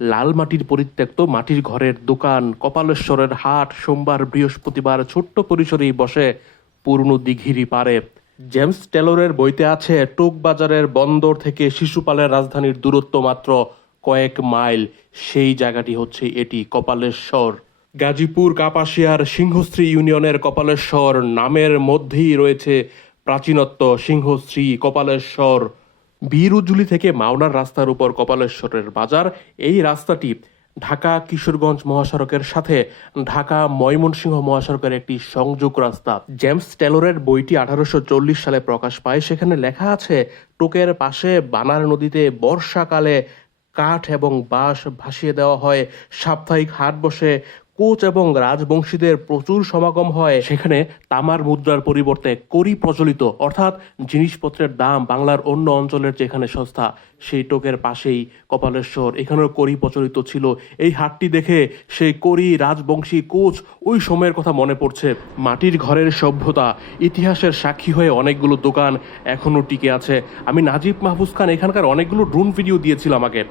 লাল মাটির পরিত্যক্ত মাটির ঘরের দোকান, কপালেশ্বরের হাট, সোমবার বৃহস্পতিবার ছোট্ট পরিসরেই বসে পুরনো দিঘিরই পারে। জেমস টেলরের বইতে আছে টোক বাজারের বন্দর থেকে শিশুপালের রাজধানীর দূরত্ব মাত্র কয়েক মাইল। সেই জায়গাটি হচ্ছে এটি, কপালেশ্বর। গাজীপুর কাপাসিয়ার সিংহশ্রী ইউনিয়নের কপালেশ্বর নামের মধ্যেই রয়েছে প্রাচীনত্ব। সিংহশ্রী, কপালেশ্বর, বীরুজুলি থেকে মাওনার রাস্তার উপর কপালেশ্বরের বাজার। এই রাস্তাটি ঢাকা কিশোরগঞ্জ মহাসড়কের সাথে ঢাকা ময়মনসিংহ মহাসড়কের একটি সংযোগ রাস্তা। জেমস টেলরের বইটি 1840 সালে প্রকাশ পায়। সেখানে লেখা আছে, টোকের পাশে বানার নদীতে বর্ষাকালে কাঠ এবং বাঁশ ভাসিয়ে দেওয়া হয়, সাপ্তাহিক হাট বসে, কোচ এবং রাজবংশীদের প্রচুর সমাগম হয়। সেখানে তামার মুদ্রার পরিবর্তে কড়ি প্রচলিত, অর্থাৎ জিনিসপত্রের দাম বাংলার অন্য অঞ্চলের যেখানে সস্তা, সেই টোকের পাশেই কপালেশ্বর, এখানেও কড়ি প্রচলিত ছিল। এই হাটটি দেখে সেই কড়ি, রাজবংশী, কোচ, ওই সময়ের কথা মনে পড়ছে। মাটির ঘরের সভ্যতা, ইতিহাসের সাক্ষী হয়ে অনেকগুলো দোকান এখনো টিকে আছে। আমি নাজিব মাহফুজ খান এখানকার অনেকগুলো ড্রোন ভিডিও দিয়েছিলাম আগে।